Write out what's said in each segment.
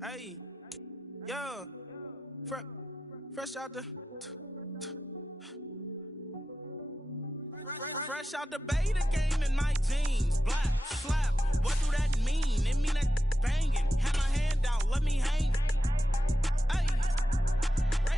Hey, yeah, fresh out the, fresh out the beta game in my jeans. Black slap, what do that mean? It mean that banging. Have my hand out, let me hang. Hey,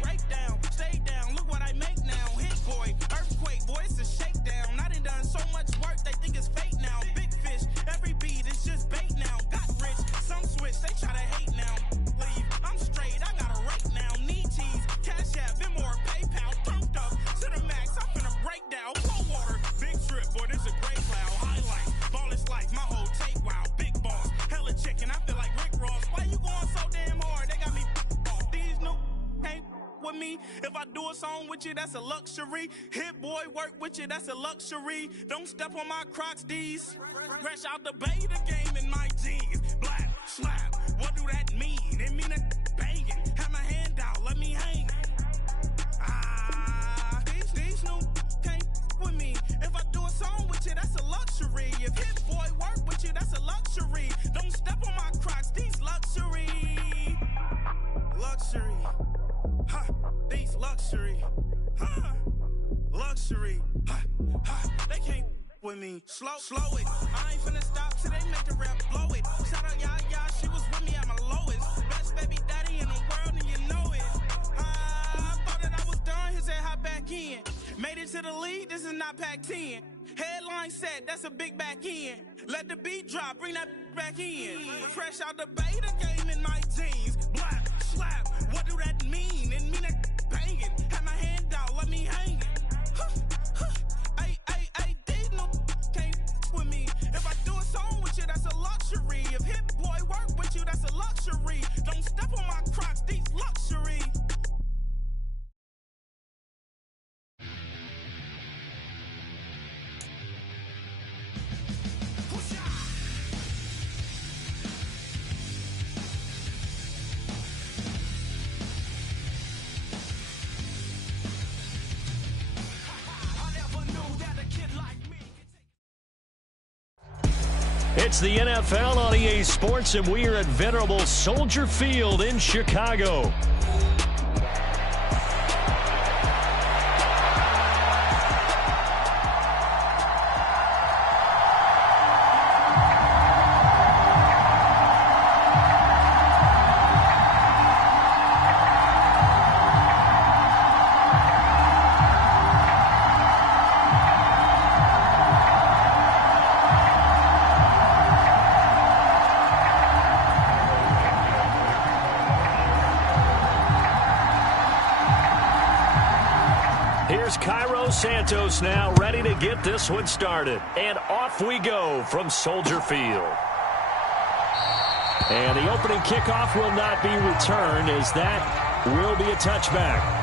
break down, stay down. Look what I make now. Hit boy, earthquake, boy, it's a shakedown. I done so much work, they think it's fake now. Big fish, every beat is just bait now. Got rich, some switch, they try to hate now. Leave, I'm straight, I got a rate now. Need cheese, cash app, more PayPal. Turned up to the max, I'm finna break down. Cold water, big trip, boy, this a great cloud. Highlights, ball is life, my whole take wild. Big boss, hella chicken, I feel like Rick Ross. Why you going so damn hard? They got me off. These new can't with me. If I do a song with you, that's a luxury. Hit boy, work with you, that's a luxury. Don't step on my Crocs, these. Fresh out the beta game in my jeans. Black slap, what do that mean? It mean that banging. Have my hand out, let me hang. These new can't with me. If I do a song with you, that's a luxury. If hit boy work with you, that's a luxury. Don't step on my Crocs, these luxury. Luxury. Ha, these luxury. Ha, luxury. Ha, ha, they can't with me. Slow it. I ain't finna stop till they make the rap blow it. Shout out Yaya, she was with me at my lowest. Best baby daddy in the world and you know it. I thought that I was done, he said hop back in. Made it to the league, this is not Pac-10. Headline set, that's a big back end. Let the beat drop, bring that back in. Fresh out the beta game in my jeans. Black slap, what do that mean? It mean that banging. Have my hand out, let me hang it. Ay, these no can't with me. If I do a song with you, that's a luxury. If hit boy work with you, that's a luxury. Don't step on my Crocs, these luxury. It's the NFL on EA Sports, and we are at venerable Soldier Field in Chicago. Santos now ready to get this one started. And off we go from Soldier Field. And the opening kickoff will not be returned, as that will be a touchback.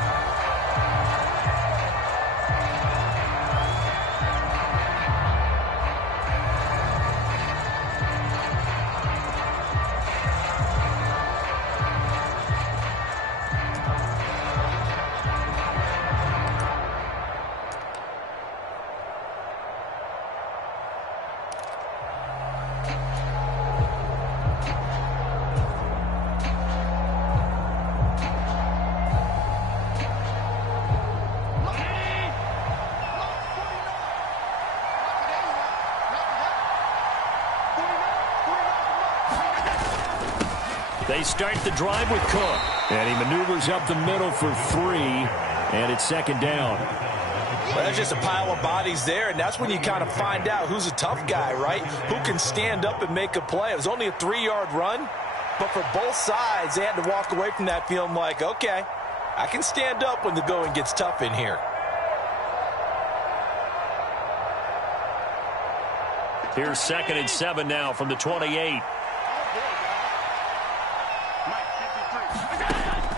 They start the drive with Cook. And he maneuvers up the middle for 3. And it's second down. Well, there's just a pile of bodies there, and that's when you kind of find out who's a tough guy, right? Who can stand up and make a play. It was only a 3-yard run, but for both sides, they had to walk away from that feeling like, okay, I can stand up when the going gets tough in here. Here's 2nd and 7 now from the 28.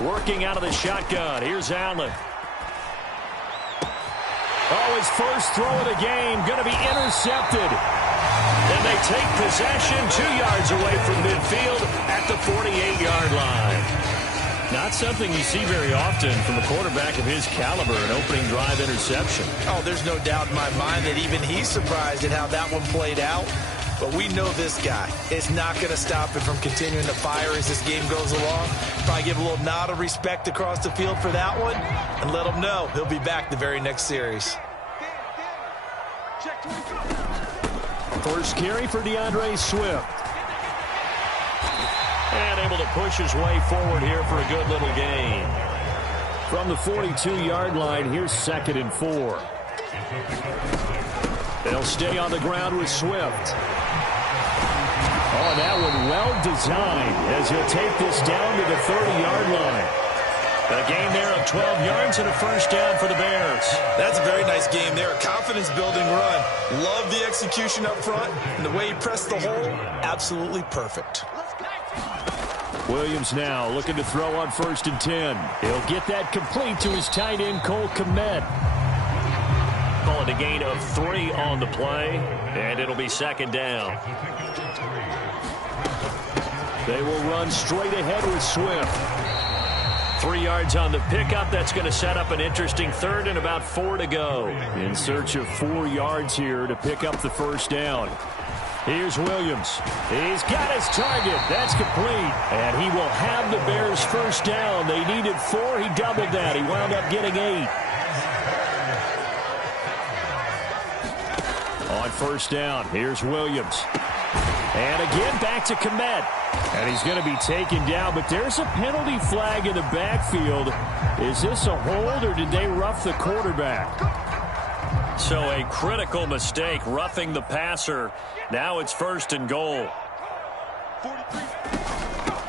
Working out of the shotgun. Here's Allen. Oh, his first throw of the game going to be intercepted. And they take possession 2 yards away from midfield at the 48-yard line. Not something you see very often from a quarterback of his caliber, an opening drive interception. Oh, there's no doubt in my mind that even he's surprised at how that one played out. But we know this guy is not going to stop him from continuing to fire as this game goes along. Probably give a little nod of respect across the field for that one and let him know he'll be back the very next series. First carry for DeAndre Swift. And able to push his way forward here for a good little gain. From the 42-yard line, here's 2nd and 4. They'll stay on the ground with Swift. Oh, that one well designed as he'll take this down to the 30-yard line. A gain there of 12 yards and a first down for the Bears. That's a very nice game there. A confidence-building run. Love the execution up front. And the way he pressed the hole, absolutely perfect. Williams now looking to throw on 1st and 10. He'll get that complete to his tight end, Cole Kmet. Call it a gain of 3 on the play, and it'll be 2nd down. They will run straight ahead with Swift. 3 yards on the pickup. That's going to set up an interesting 3rd and about 4 to go. In search of 4 yards here to pick up the first down. Here's Williams. He's got his target. That's complete. And he will have the Bears first down. They needed 4. He doubled that. He wound up getting 8. On first down, here's Williams. And again, back to Kmet. And he's going to be taken down, but there's a penalty flag in the backfield. Is this a hold, or did they rough the quarterback? So a critical mistake, roughing the passer. Now it's 1st and goal.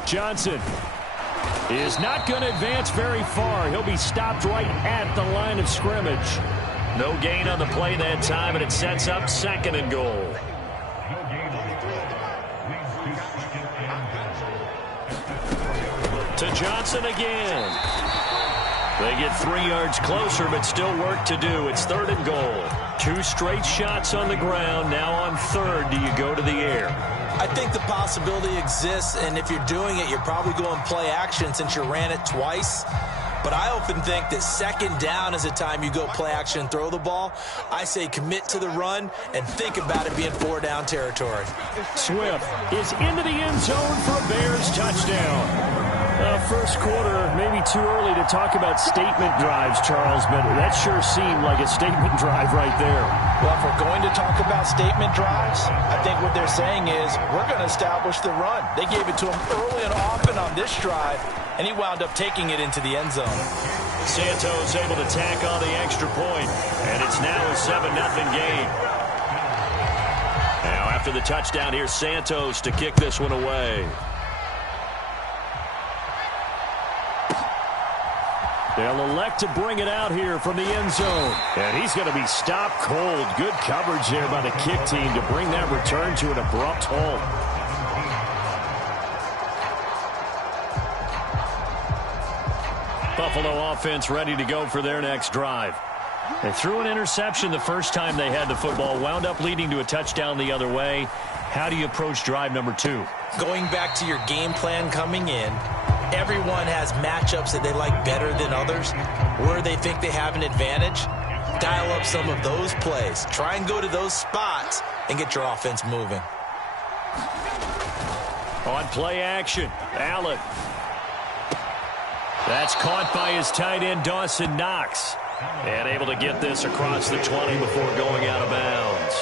Johnson is not going to advance very far. He'll be stopped right at the line of scrimmage. No gain on the play that time, and it sets up 2nd and goal. To Johnson again. They get 3 yards closer, but still work to do. It's 3rd and goal. 2 straight shots on the ground. Now on 3rd, do you go to the air? I think the possibility exists, and if you're doing it, you're probably going play action since you ran it twice. But I often think that 2nd down is the time you go play action and throw the ball. I say commit to the run and think about it being 4-down territory. Swift is into the end zone for a Bears touchdown. First quarter, maybe too early to talk about statement drives, Charles, but that sure seemed like a statement drive right there. Well, if we're going to talk about statement drives, I think what they're saying is we're going to establish the run. They gave it to him early and often on this drive, and he wound up taking it into the end zone. Santos able to tack on the extra point, and it's now a 7-0 game. Now after the touchdown, here's Santos to kick this one away. They'll elect to bring it out here from the end zone. And he's going to be stopped cold. Good coverage there by the kick team to bring that return to an abrupt halt. Buffalo offense ready to go for their next drive. They threw an interception the first time they had the football, wound up leading to a touchdown the other way. How do you approach drive number 2? Going back to your game plan coming in, everyone has matchups that they like better than others, where they think they have an advantage. Dial up some of those plays. Try and go to those spots and get your offense moving. On play action, Allen. That's caught by his tight end, Dawson Knox. And able to get this across the 20 before going out of bounds.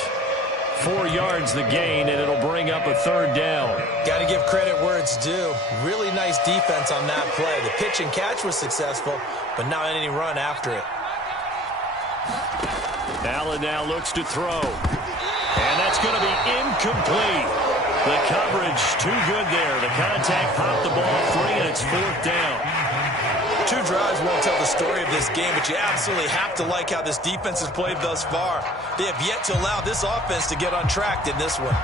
4 yards the gain, and it'll bring up a 3rd down. Got to give credit where it's due. Really nice defense on that play. The pitch and catch was successful, but not any run after it. Allen now looks to throw. And that's going to be incomplete. The coverage too good there. The contact popped the ball free, and it's 4th down. 2 drives won't tell the story of this game, but you absolutely have to like how this defense has played thus far. They have yet to allow this offense to get untracked in this one.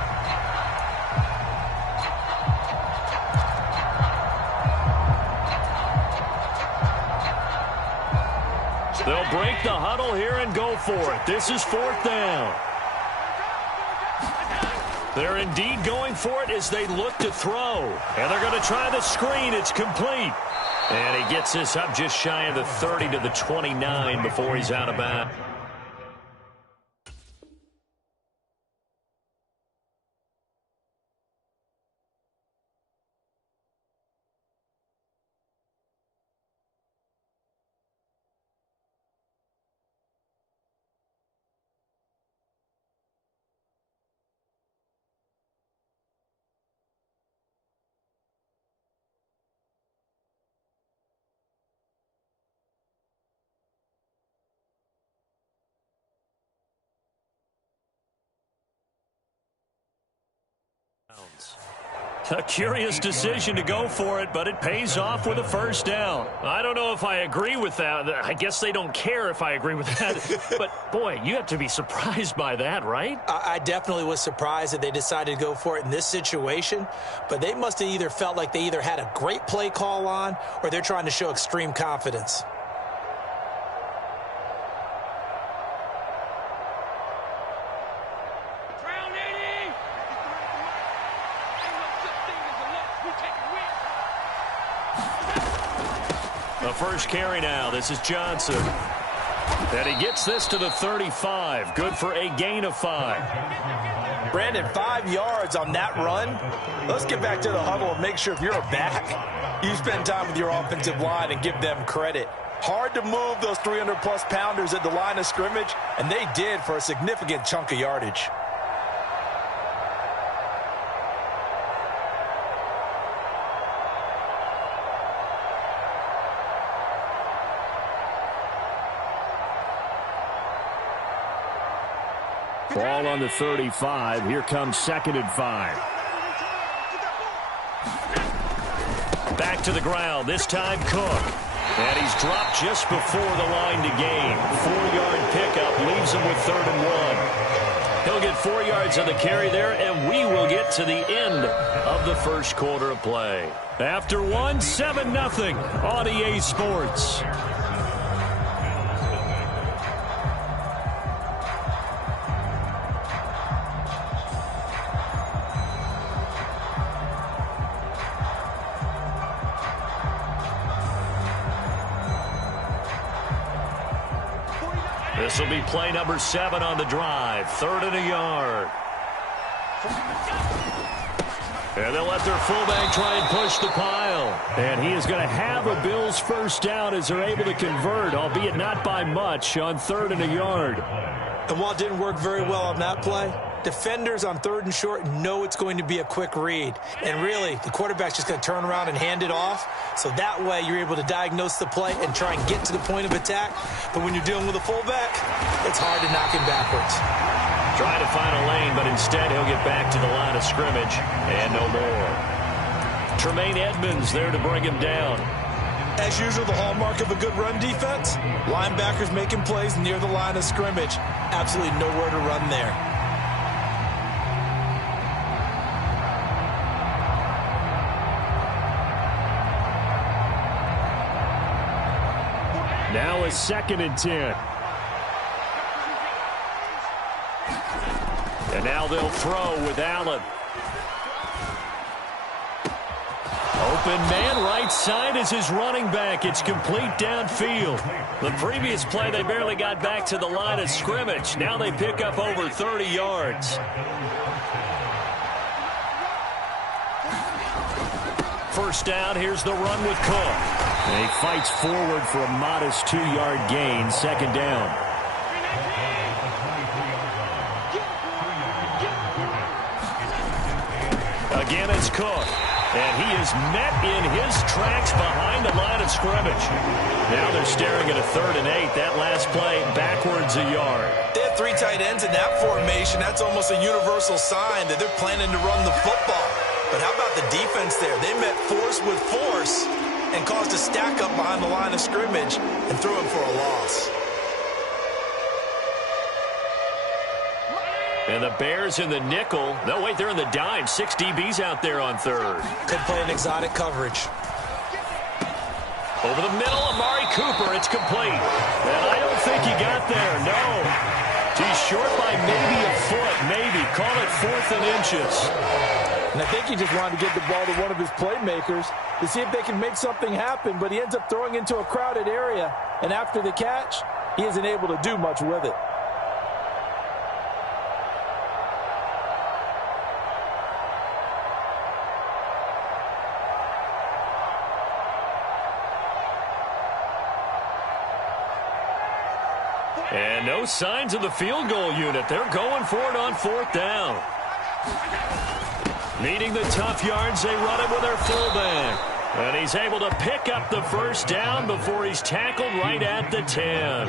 They'll break the huddle here and go for it. This is 4th down. They're indeed going for it as they look to throw. And they're going to try the screen. It's complete. And he gets this up just shy of the 30 to the 29 before he's out of bounds. yards. A curious decision to go for it, but it pays off with a first down. I don't know if I agree with that. I guess they don't care if I agree with that. But, boy, you have to be surprised by that, right? I definitely was surprised that they decided to go for it in this situation. But they must have either felt like they either had a great play call on or they're trying to show extreme confidence. The first carry now. This is Johnson. And he gets this to the 35. Good for a gain of 5. Brandon, 5 yards on that run. Let's get back to the huddle and make sure if you're a back, you spend time with your offensive line and give them credit. Hard to move those 300-plus pounders at the line of scrimmage, and they did for a significant chunk of yardage. Ball on the 35. Here comes 2nd and 5. Back to the ground. This time Cook. And he's dropped just before the line to gain. 4-yard pickup leaves him with 3rd and 1. He'll get 4 yards on the carry there, and we will get to the end of the first quarter of play. After 1, 7-0 on EA Sports. This will be play number 7 on the drive. 3rd and a yard. And they'll let their fullback try and push the pile. And he is going to have a Bills first down as they're able to convert, albeit not by much, on 3rd and a yard. And while it didn't work very well on that play, defenders on 3rd and short know it's going to be a quick read. And really, the quarterback's just going to turn around and hand it off. So that way you're able to diagnose the play and try and get to the point of attack. But when you're dealing with a fullback, it's hard to knock him backwards. Trying to find a lane, but instead he'll get back to the line of scrimmage and no more. Tremaine Edmonds there to bring him down. As usual, the hallmark of a good run defense, linebackers making plays near the line of scrimmage. Absolutely nowhere to run there. Now a 2nd and 10. And now they'll throw with Allen. Open man right side is his running back. It's complete downfield. The previous play, they barely got back to the line of scrimmage. Now they pick up over 30 yards. First down, here's the run with Cook. And he fights forward for a modest 2-yard gain. 2nd down. Again, it's Cook. And he is met in his tracks behind the line of scrimmage. Now they're staring at a 3rd and 8. That last play backwards a yard. They have 3 tight ends in that formation. That's almost a universal sign that they're planning to run the football. But how about the defense there? They met force with force and caused a stack up behind the line of scrimmage and threw him for a loss. And the Bears in the nickel. No, wait, they're in the dime. 6 DBs out there on 3rd. Could play an exotic coverage. Over the middle, Amari Cooper. It's complete. And I don't think he got there. No. He's short by maybe a foot. Maybe. Call it 4th and inches. And I think he just wanted to get the ball to one of his playmakers to see if they can make something happen, but he ends up throwing into a crowded area. And after the catch, he isn't able to do much with it. And no signs of the field goal unit. They're going for it on 4th down. Needing the tough yards, they run it with their fullback. And he's able to pick up the first down before he's tackled right at the 10.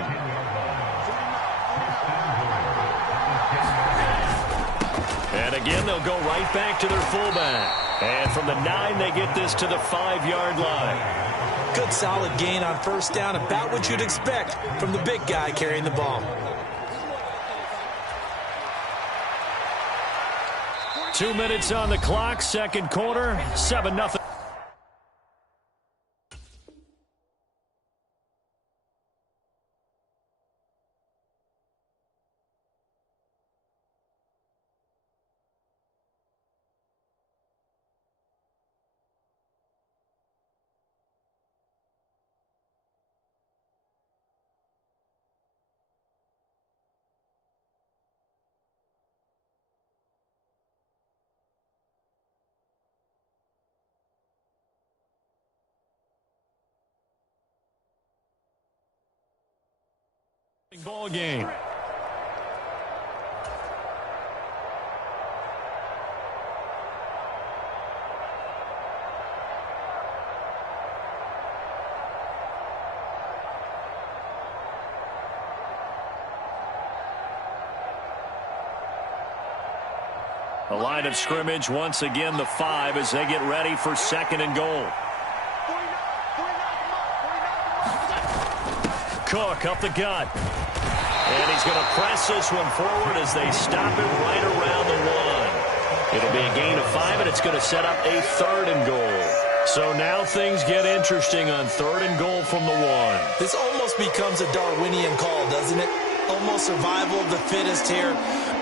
And again, they'll go right back to their fullback. And from the 9, they get this to the 5-yard line. Good solid gain on first down, about what you'd expect from the big guy carrying the ball. 2 minutes on the clock, second quarter, 7-0. Ball game. The line of scrimmage once again the 5 as they get ready for second and goal. Cook up the gut. And he's going to press this one forward as they stop it right around the 1. It'll be a gain of 5, and it's going to set up a 3rd and goal. So now things get interesting on 3rd and goal from the 1. This almost becomes a Darwinian call, doesn't it? Almost survival of the fittest here.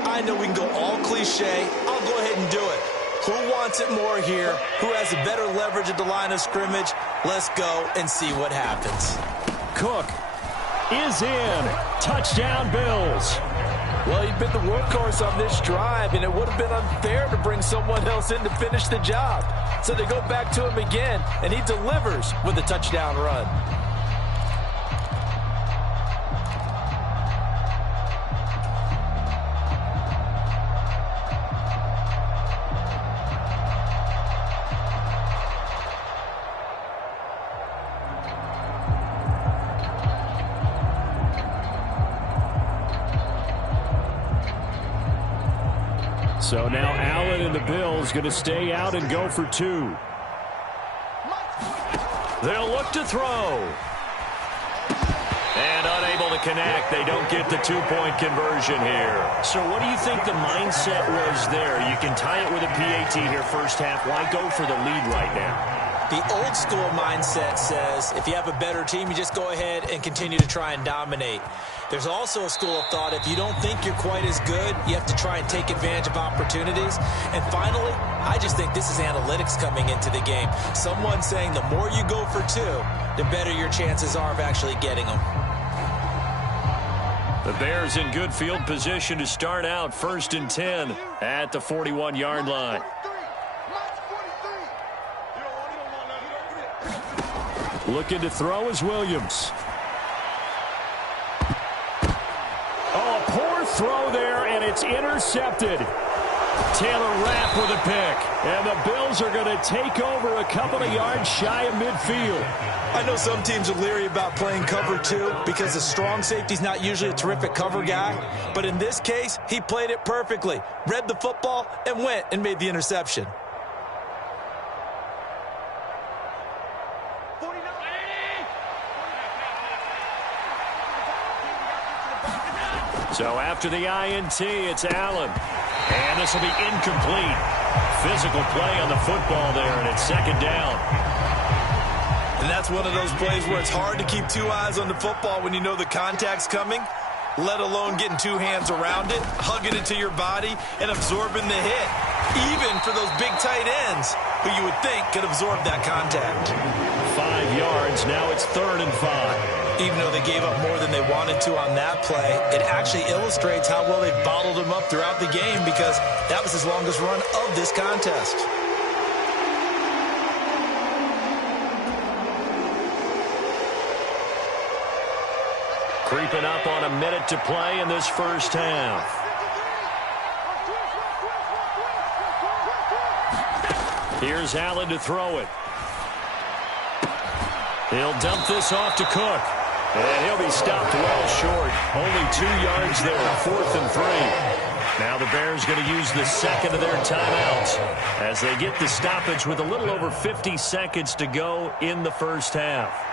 I know we can go all cliche. I'll go ahead and do it. Who wants it more here? Who has a better leverage at the line of scrimmage? Let's go and see what happens. Cook is in. Touchdown, Bills. Well, he'd been the workhorse on this drive, and it would have been unfair to bring someone else in to finish the job. So they go back to him again, and he delivers with a touchdown run. So now Allen and the Bills going to stay out and go for 2. They'll look to throw. And unable to connect. They don't get the 2-point conversion here. So what do you think the mindset was there? You can tie it with a PAT here first half. Why go for the lead right now? The old school mindset says if you have a better team, you just go ahead and continue to try and dominate. There's also a school of thought, if you don't think you're quite as good, you have to try and take advantage of opportunities. And finally, I just think this is analytics coming into the game. Someone saying the more you go for 2, the better your chances are of actually getting them. The Bears in good field position to start out 1st and 10 at the 41-yard line. Looking to throw is Williams. Oh, a poor throw there, and it's intercepted. Taylor Rapp with a pick. And the Bills are going to take over a couple of yards shy of midfield. I know some teams are leery about playing cover 2 because the strong safety's not usually a terrific cover guy. But in this case, he played it perfectly. Read the football and went and made the interception. So after the INT, it's Allen. And this will be incomplete. Physical play on the football there, and it's 2nd down. And that's one of those plays where it's hard to keep 2 eyes on the football when you know the contact's coming, let alone getting 2 hands around it, hugging it to your body, and absorbing the hit. Even for those big tight ends who you would think could absorb that contact. 5 yards. Now it's 3rd and 5. Even though they gave up more than they wanted to on that play, it actually illustrates how well they bottled them up throughout the game because that was his longest run of this contest. Creeping up on a minute to play in this first half. Here's Allen to throw it. He'll dump this off to Cook. And he'll be stopped well short. Only 2 yards there, 4th and 3. Now the Bears going to use the second of their timeouts as they get the stoppage with a little over 50 seconds to go in the first half.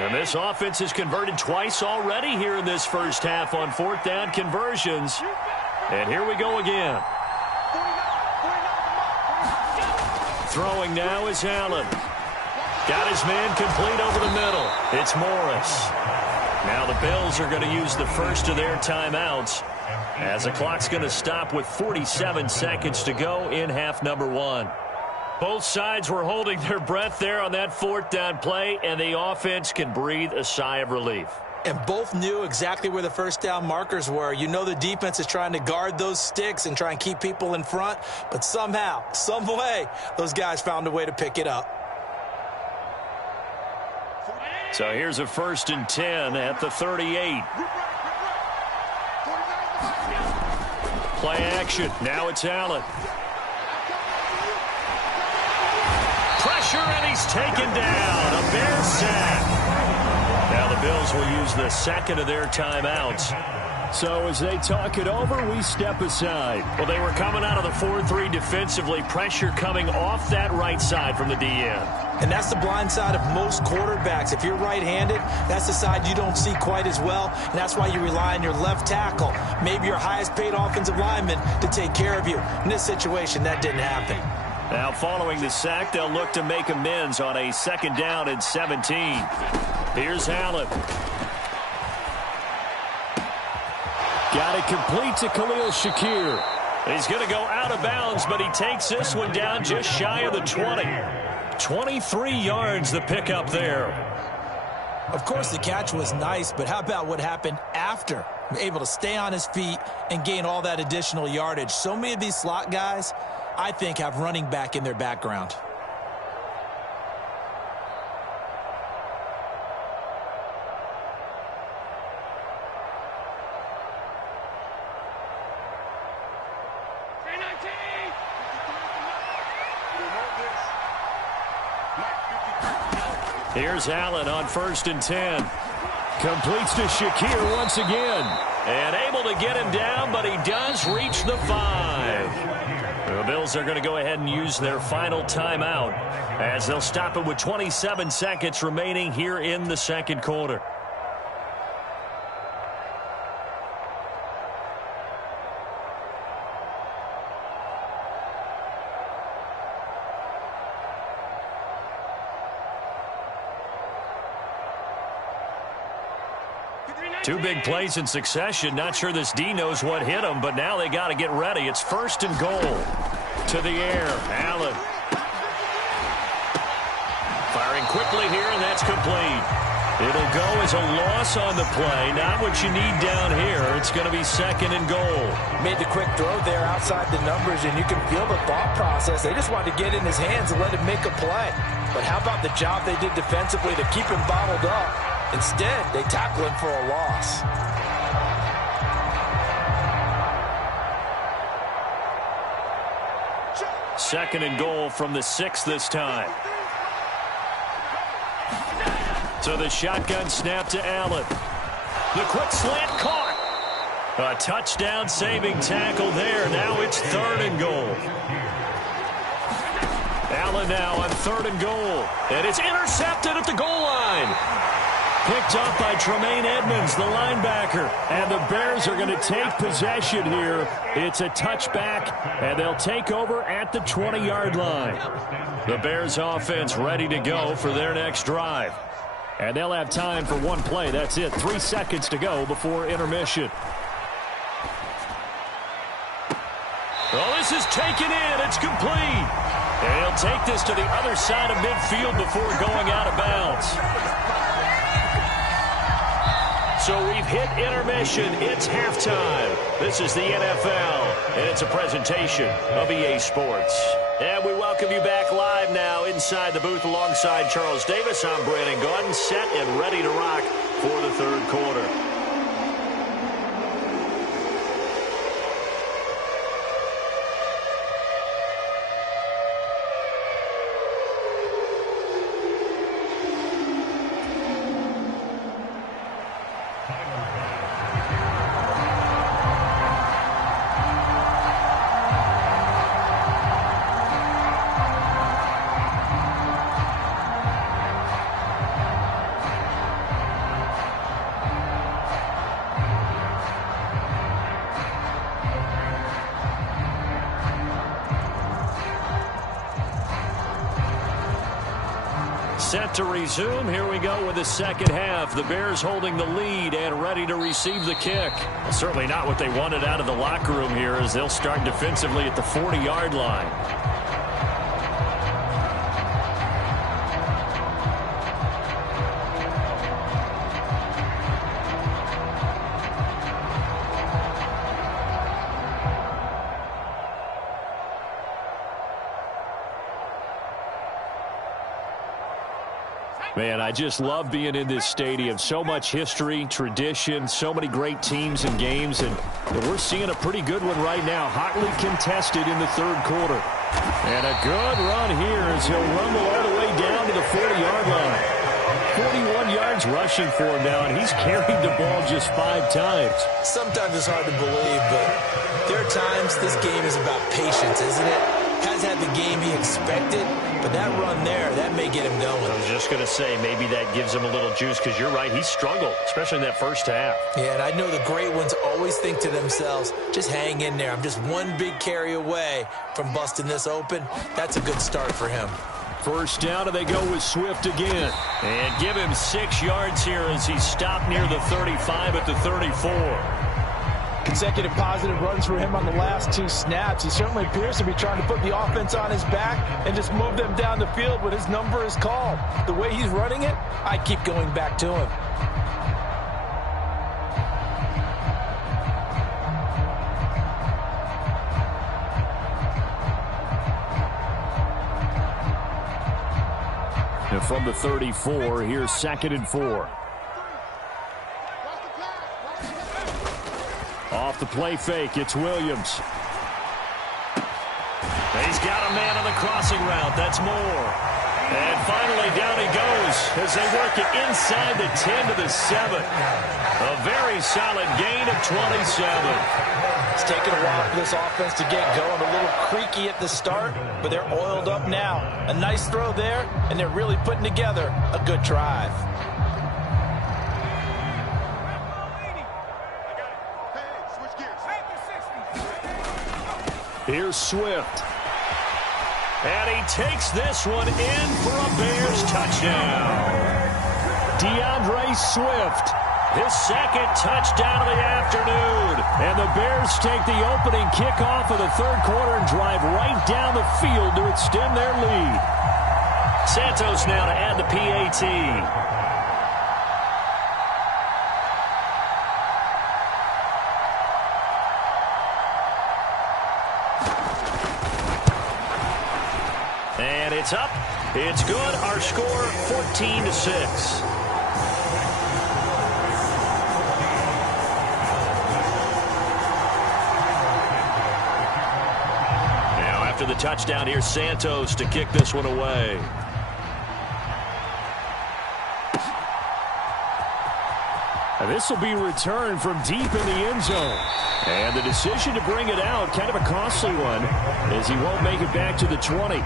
And this offense has converted twice already here in this first half on fourth down conversions. And here we go again. Throwing now is Allen. Got his man complete over the middle. It's Morris. Now the Bills are going to use the first of their timeouts as the clock's going to stop with 47 seconds to go in half number one. Both sides were holding their breath there on that fourth down play, and the offense can breathe a sigh of relief. And both knew exactly where the first down markers were. You know the defense is trying to guard those sticks and try and keep people in front, but somehow, some way, those guys found a way to pick it up. So here's a 1st and 10 at the 38. Play action. Now it's Allen. Pressure, and he's taken down. A Bears sack. Now the Bills will use the second of their timeouts. So as they talk it over, we step aside. Well, they were coming out of the 4-3 defensively. Pressure coming off that right side from the DN. And that's the blind side of most quarterbacks. If you're right-handed, that's the side you don't see quite as well, and that's why you rely on your left tackle, maybe your highest-paid offensive lineman, to take care of you. In this situation, that didn't happen. Now, following the sack, they'll look to make amends on a 2nd down and 17. Here's Allen. Got it complete to Khalil Shakir. He's going to go out of bounds, but he takes this one down just shy of the 20. 23 yards the pickup there. Of course, the catch was nice, but how about what happened after? Able to stay on his feet and gain all that additional yardage. So many of these slot guys, I think, have running back in their background. Here's Allen on 1st and 10. Completes to Shakir once again. And able to get him down, but he does reach the 5. The Bills are going to go ahead and use their final timeout as they'll stop it with 27 seconds remaining here in the second quarter. Two big plays in succession. Not sure this D knows what hit him, but now they got to get ready. It's 1st and goal. To the air. Allen. Firing quickly here, and that's complete. It'll go as a loss on the play. Not what you need down here. It's going to be 2nd and goal. Made the quick throw there outside the numbers, and you can feel the thought process. They just wanted to get in his hands and let him make a play. But how about the job they did defensively to keep him bottled up? Instead, they tackle him for a loss. Second and goal from the 6 this time. So the shotgun snap to Allen. The quick slant caught. A touchdown saving tackle there. Now it's 3rd and goal. Allen now on 3rd and goal. And it's intercepted at the goal line. Picked up by Tremaine Edmonds, the linebacker. And the Bears are going to take possession here. It's a touchback, and they'll take over at the 20-yard line. The Bears offense ready to go for their next drive. And they'll have time for one play. That's it. 3 seconds to go before intermission. Oh, this is taken in. It's complete. And he'll take this to the other side of midfield before going out of bounds. So we've hit intermission. It's halftime. This is the NFL, and it's a presentation of EA Sports. And we welcome you back live now inside the booth alongside Charles Davis. I'm Brandon Gaudin, set and ready to rock for the third quarter. Set to resume. Here we go with the second half. The Bears holding the lead and ready to receive the kick. Well, certainly not what they wanted out of the locker room here, as they'll start defensively at the 40-yard line. Man, I just love being in this stadium. So much history, tradition, so many great teams and games, and we're seeing a pretty good one right now, hotly contested in the third quarter. And a good run here as he'll rumble all the way down to the 40-yard line. 41 yards rushing for him now, and he's carried the ball just 5 times. Sometimes it's hard to believe, but there are times this game is about patience, isn't it? Has had the game he expected, but that run there, that may get him going. I was just going to say, maybe that gives him a little juice, because you're right, he struggled, especially in that first half. Yeah, and I know the great ones always think to themselves, just hang in there. I'm just one big carry away from busting this open. That's a good start for him. First down, and they go with Swift again. And give him 6 yards here as he stopped near the 35 at the 34. Consecutive positive runs for him on the last 2 snaps. He certainly appears to be trying to put the offense on his back and just move them down the field when his number is called. The way he's running it, I keep going back to him. And from the 34, here's 2nd and 4. Off the play fake, it's Williams. He's got a man on the crossing route. That's Moore. And finally down he goes as they work it inside the 10 to the 7. A very solid gain of 27. It's taken a while for this offense to get going. A little creaky at the start, but they're oiled up now. A nice throw there, and they're really putting together a good drive. Here's Swift. And he takes this one in for a Bears touchdown. DeAndre Swift, his 2nd touchdown of the afternoon. And the Bears take the opening kickoff of the third quarter and drive right down the field to extend their lead. Santos now to add the PAT. And it's up. It's good. Our score, 14-6. Now after the touchdown, here's Santos to kick this one away. And this will be returned from deep in the end zone. And the decision to bring it out, kind of a costly one, as he won't make it back to the 20.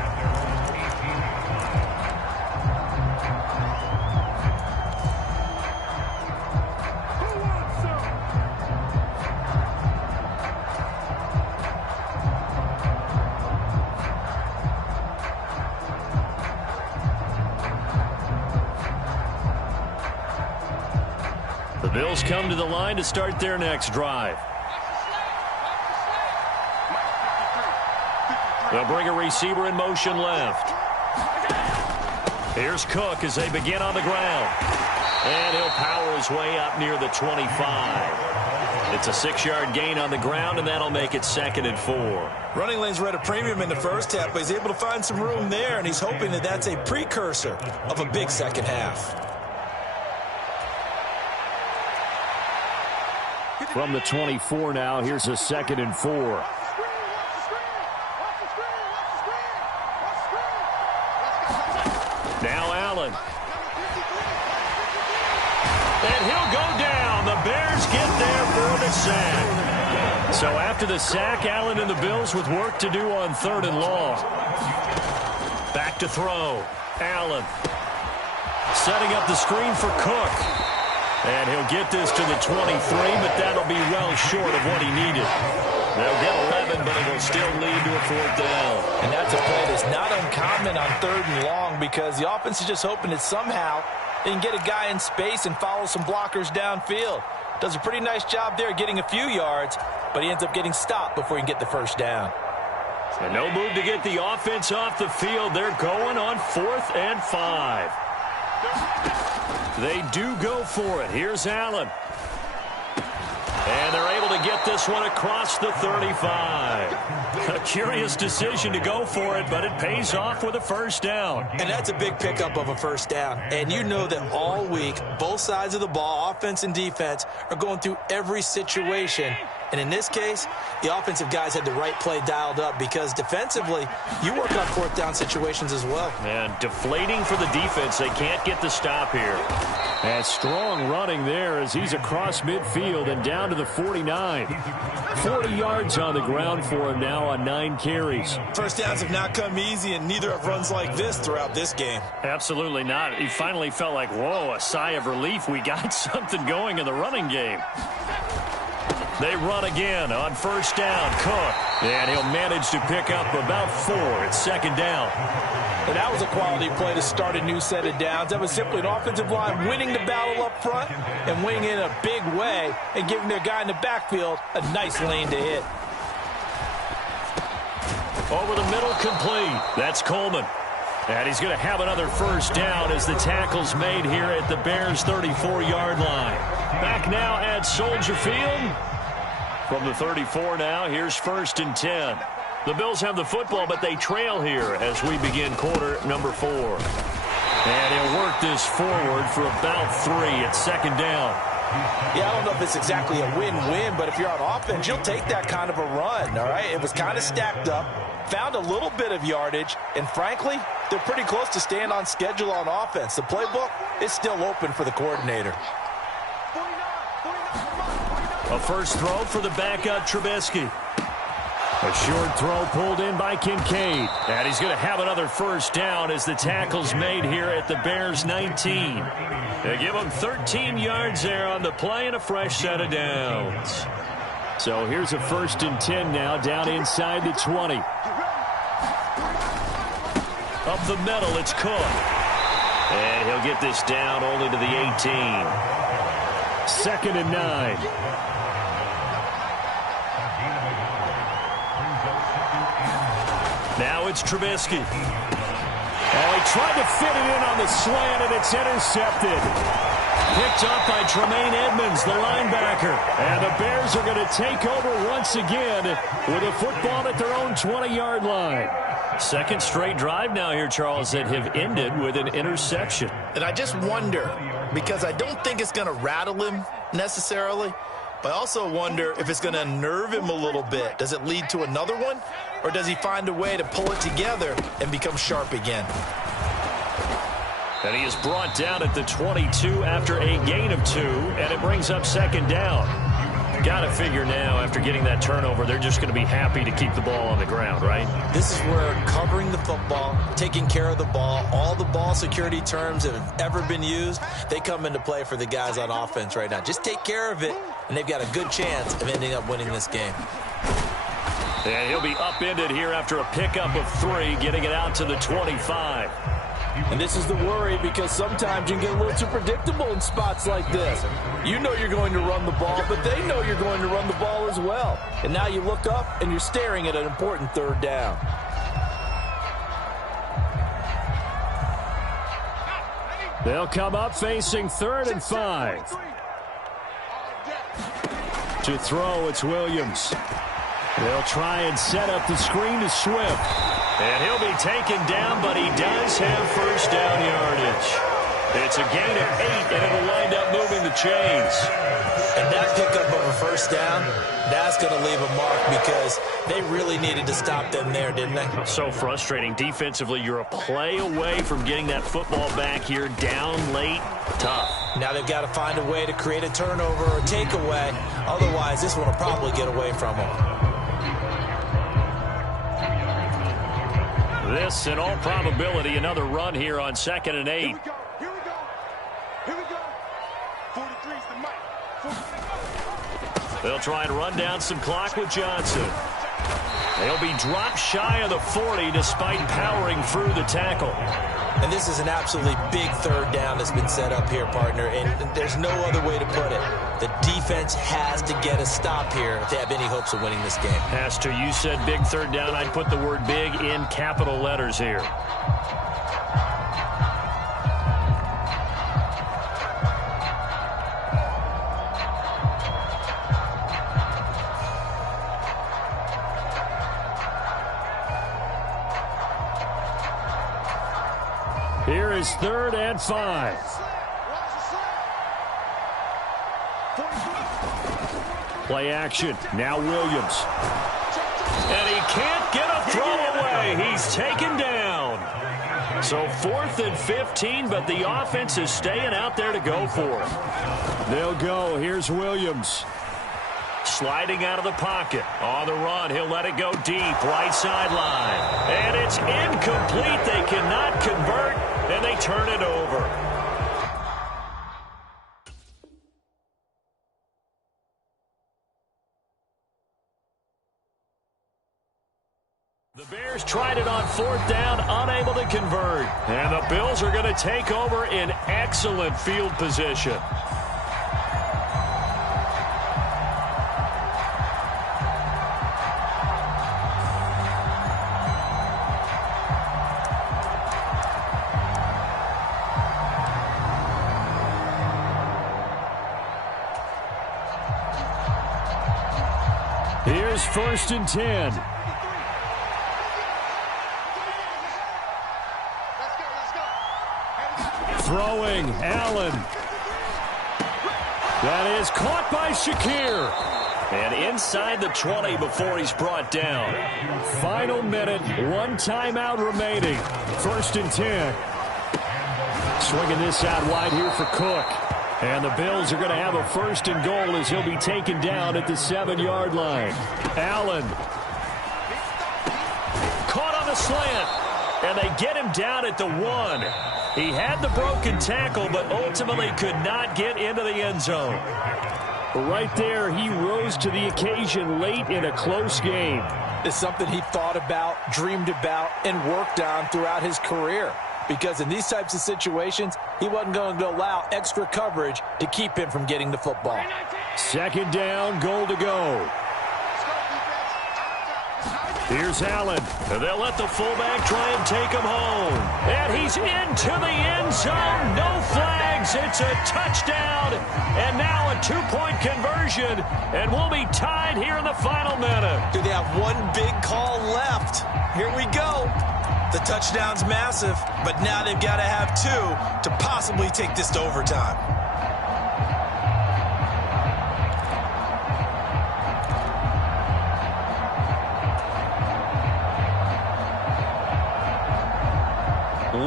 The Bills come to the line to start their next drive. They'll bring a receiver in motion left. Here's Cook as they begin on the ground. And he'll power his way up near the 25. It's a 6-yard gain on the ground, and that'll make it 2nd and 4. Running lanes were at a premium in the first half, but he's able to find some room there, and he's hoping that that's a precursor of a big second half. From the 24 now, here's a 2nd and 4. Now Allen. And he'll go down. The Bears get there for the sack. So after the sack, Allen and the Bills with work to do on 3rd and long. Back to throw. Allen. Setting up the screen for Cook. And he'll get this to the 23, but that'll be well short of what he needed. They'll get 11, but it'll still lead to a 4th down. And that's a play that's not uncommon on 3rd and long because the offense is just hoping that somehow they can get a guy in space and follow some blockers downfield. Does a pretty nice job there getting a few yards, but he ends up getting stopped before he can get the 1st down. And no move to get the offense off the field. They're going on 4th and 5. They do go for it. Here's Allen. And they're able to get this one across the 35. A curious decision to go for it, but it pays off with a 1st down. And that's a big pickup of a 1st down. And you know that all week, both sides of the ball, offense and defense, are going through every situation. And in this case, the offensive guys had the right play dialed up because defensively, you work on 4th down situations as well. And deflating for the defense. They can't get the stop here. And strong running there as he's across midfield and down to the 49. 40 yards on the ground for him now on 9 carries. 1st downs have not come easy, and neither have runs like this throughout this game. Absolutely not. He finally felt like, whoa, a sigh of relief. We got something going in the running game. They run again on 1st down. Cook. And he'll manage to pick up about 4 at 2nd down. And that was a quality play to start a new set of downs. That was simply an offensive line winning the battle up front and winning in a big way and giving their guy in the backfield a nice lane to hit. Over the middle, complete. That's Coleman. And he's going to have another 1st down as the tackle's made here at the Bears' 34-yard line. Back now at Soldier Field. From the 34 now, here's 1st and 10. The Bills have the football, but they trail here as we begin quarter number 4. And he'll work this forward for about 3 at 2nd down. Yeah, I don't know if it's exactly a win-win, but if you're on offense, you'll take that kind of a run, all right? It was kind of stacked up, found a little bit of yardage, and frankly, they're pretty close to staying on schedule on offense. The playbook is still open for the coordinator. A first throw for the backup, Trubisky. A short throw pulled in by Kincaid. And he's going to have another 1st down as the tackle's made here at the Bears' 19. They give him 13 yards there on the play and a fresh set of downs. So here's a 1st and 10 now down inside the 20. Up the middle, it's Cook. And he'll get this down only to the 18. 2nd and 9. Now it's Trubisky. Oh, he tried to fit it in on the slant, and it's intercepted. Picked up by Tremaine Edmonds, the linebacker. And the Bears are going to take over once again with a football at their own 20-yard line. 2nd straight drive now here, Charles, that have ended with an interception. And I just wonder, because I don't think it's going to rattle him necessarily, but I also wonder if it's going to unnerve him a little bit. Does it lead to another one? Or does he find a way to pull it together and become sharp again? And he is brought down at the 22 after a gain of 2, and it brings up 2nd down. Got to figure now, after getting that turnover, they're just going to be happy to keep the ball on the ground, right? This is where covering the football, taking care of the ball, all the ball security terms that have ever been used, they come into play for the guys on offense right now. Just take care of it, and they've got a good chance of ending up winning this game. And he'll be upended here after a pickup of 3, getting it out to the 25. And this is the worry because sometimes you can get a little too predictable in spots like this. You know you're going to run the ball, but they know you're going to run the ball as well. And now you look up and you're staring at an important 3rd down. They'll come up facing 3rd and 5. To throw, it's Williams. They'll try and set up the screen to Swift. And he'll be taken down, but he does have 1st down yardage. It's a gain of 8, and it'll wind up moving the chains. And that pickup of a first down, that's going to leave a mark because they really needed to stop them there, didn't they? So frustrating. Defensively, you're a play away from getting that football back here, down late. Tough. Now they've got to find a way to create a turnover or a takeaway. Otherwise, this one will probably get away from them. This, in all probability, another run here on 2nd and 8. Here we go. 43's the mic. They'll try and run down some clock with Johnson. They'll be dropped shy of the 40 despite powering through the tackle. And this is an absolutely big third down that's been set up here, partner, and there's no other way to put it. The defense has to get a stop here if they have any hopes of winning this game. Has to. You said big third down. I'd put the word big in capital letters here. Here is 3rd and 5. Play action. Now Williams. And he can't get a throw away. He's taken down. So 4th and 15, but the offense is staying out there to go for it. They'll go. Here's Williams. Sliding out of the pocket. On the run, he'll let it go deep. Right sideline. And it's incomplete. They cannot convert, and they turn it over. The Bears tried it on 4th down, unable to convert. And the Bills are going to take over in excellent field position. Here's 1st and 10. Throwing, Allen. That is caught by Shakir. And inside the 20 before he's brought down. Final minute, 1 timeout remaining. 1st and 10. Swinging this out wide here for Cook. And the Bills are going to have a 1st and goal as he'll be taken down at the 7-yard line. Allen. Caught on the slant. And they get him down at the 1. He had the broken tackle, but ultimately could not get into the end zone. Right there, he rose to the occasion late in a close game. It's something he thought about, dreamed about, and worked on throughout his career. Because in these types of situations, he wasn't going to allow extra coverage to keep him from getting the football. 2nd down, goal to go. Here's Allen. And they'll let the fullback try and take him home. And he's into the end zone. No flags. It's a touchdown. And now a 2-point conversion. And we'll be tied here in the final minute. Do they have one big call left? Here we go. The touchdown's massive, but now they've got to have 2 to possibly take this to overtime.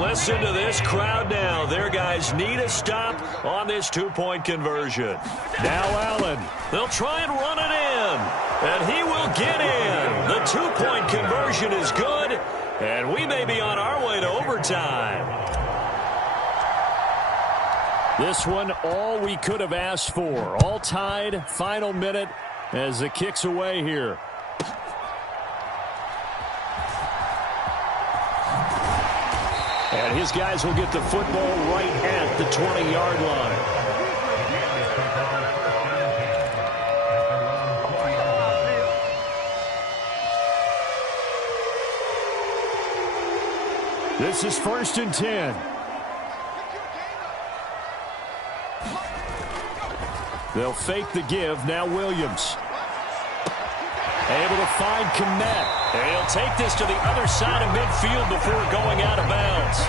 Listen to this crowd now. Their guys need a stop on this 2-point conversion. Now Allen. They'll try and run it in. And he will get in. The 2-point conversion is good. And we may be on our way to overtime. This one, all we could have asked for. All tied, final minute as the kick's away here. And his guys will get the football right at the 20-yard line. This is 1st and 10. They'll fake the give. Now Williams. Able to find Kmet. And he'll take this to the other side of midfield before going out of bounds.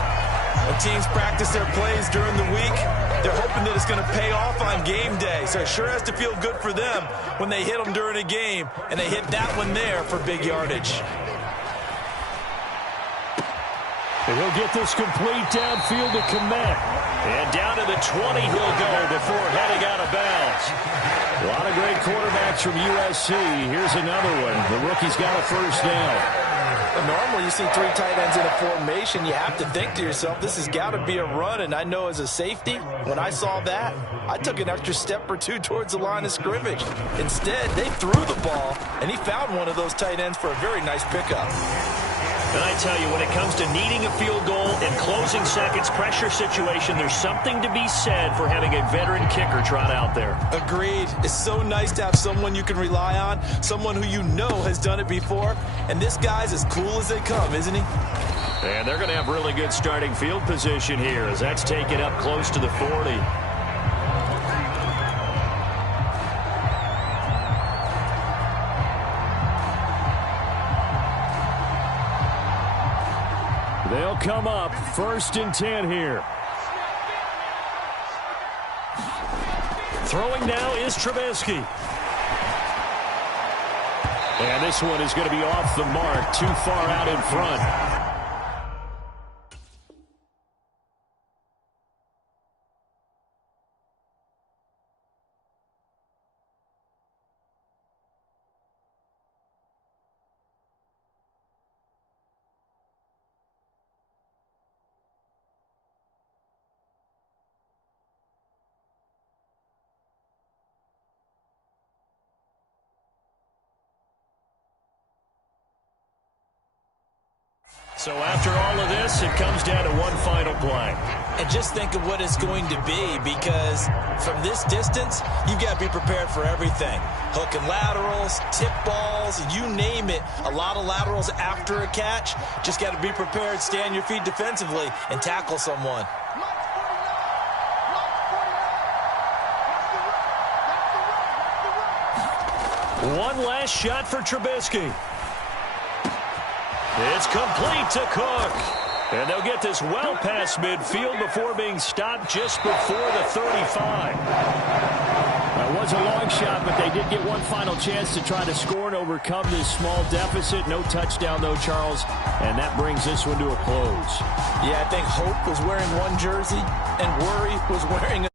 When teams practice their plays during the week, they're hoping that it's going to pay off on game day. So it sure has to feel good for them when they hit them during a game, and they hit that one there for big yardage. And he'll get this complete downfield to Komet. And down to the 20 he'll go before heading out of bounds. A lot of great quarterbacks from USC. Here's another one. The rookie's got a first down. Normally, you see three tight ends in a formation, you have to think to yourself, this has got to be a run. And I know as a safety, when I saw that, I took an extra step or two towards the line of scrimmage. Instead, they threw the ball, and he found one of those tight ends for a very nice pickup. And I tell you, when it comes to needing a field goal in closing seconds pressure situation, there's something to be said for having a veteran kicker trot out there. Agreed. It's so nice to have someone you can rely on, someone who you know has done it before. And this guy's as cool as they come, isn't he? And they're going to have really good starting field position here as that's taken up close to the 40. They'll come up 1st and 10 here. Throwing now is Trubisky. And this one is going to be off the mark, too far out in front. So after all of this, it comes down to one final play. And just think of what it's going to be, because from this distance, you've got to be prepared for everything. Hook and laterals, tip balls, you name it. A lot of laterals after a catch. Just got to be prepared, stay on your feet defensively, and tackle someone. One last shot for Trubisky. It's complete to Cook. And they'll get this well past midfield before being stopped just before the 35. That was a long shot, but they did get one final chance to try to score and overcome this small deficit. No touchdown, though, Charles. And that brings this one to a close. Yeah, I think Hope was wearing one jersey and Worry was wearing